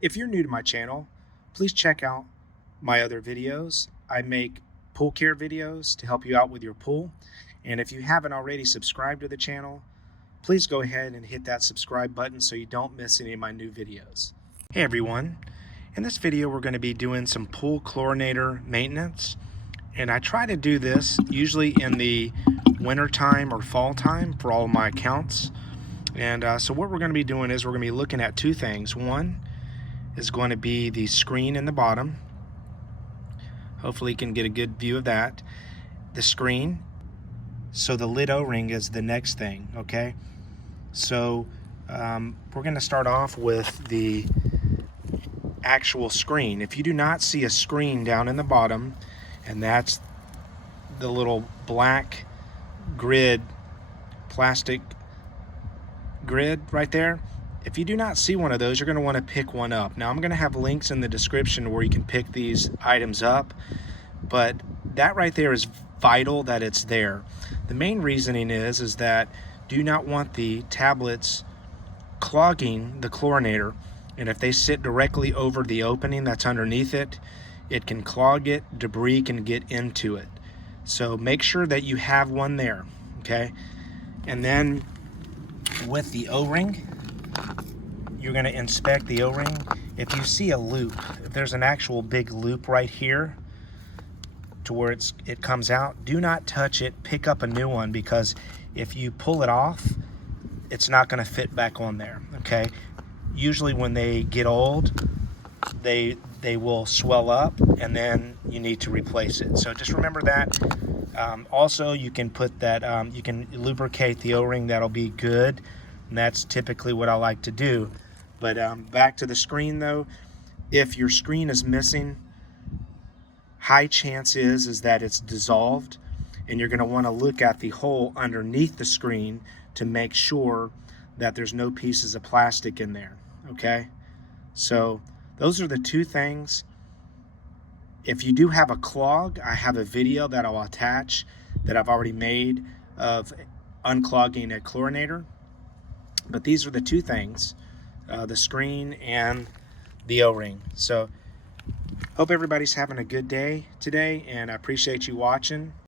If you're new to my channel, please check out my other videos. I make pool care videos to help you out with your pool. And if you haven't already subscribed to the channel, please go ahead and hit that subscribe button so you don't miss any of my new videos. Hey everyone, in this video we're going to be doing some pool chlorinator maintenance. And I try to do this usually in the winter time or fall time for all of my accounts. And so what we're going to be doing is we're going to be looking at two things. One is going to be the screen in the bottom. Hopefully you can get a good view of that. The screen. So the lid O-ring is the next thing, okay? So we're going to start off with the actual screen. If you do not see a screen down in the bottom, and that's the little black grid, plastic grid right there, if you do not see one of those, you're going to want to pick one up. Now I'm going to have links in the description where you can pick these items up, but that right there is vital that it's there. The main reasoning is that do not want the tablets clogging the chlorinator, and if they sit directly over the opening that's underneath it, it can clog it, debris can get into it. So make sure that you have one there, okay? And then with the O-ring, you're going to inspect the O-ring. If you see a loop, if there's an actual big loop right here to where it comes out, do not touch it. Pick up a new one, because if you pull it off, it's not going to fit back on there, okay? Usually when they get old, they will swell up, and then you need to replace it. So just remember that. Also, you can put that, you can lubricate the O-ring. That'll be good, and that's typically what I like to do. But back to the screen though, if your screen is missing, high chance is that it's dissolved, and you're going to want to look at the hole underneath the screen to make sure that there's no pieces of plastic in there, okay? So those are the two things. If you do have a clog, I have a video that I'll attach that I've already made of unclogging a chlorinator. But these are the two things, the screen and the O-ring. So hope everybody's having a good day today, and I appreciate you watching.